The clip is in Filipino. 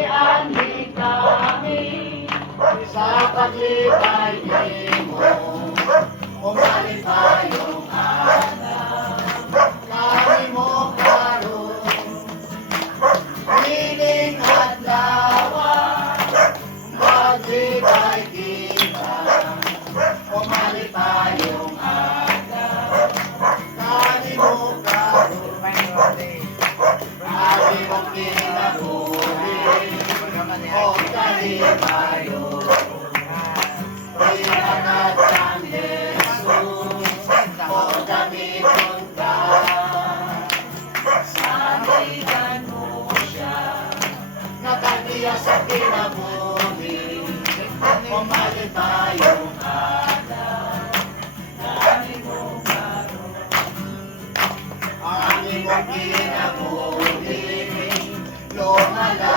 ani kami sa paglibay mo. Umali pa yung anak, kami mo karoon. Piling at lawa, maglibay kita. Umali pa yung anak, kami mo karoon. Kami mo kinabuhi, o kalibayo. Pinangat ang Jesus, o kami punta. Sandigan mo siya, nakatiya sa kinabuhi. Umali pa yung anak, kami mo karoon. Ang aming kinabuhi, lumala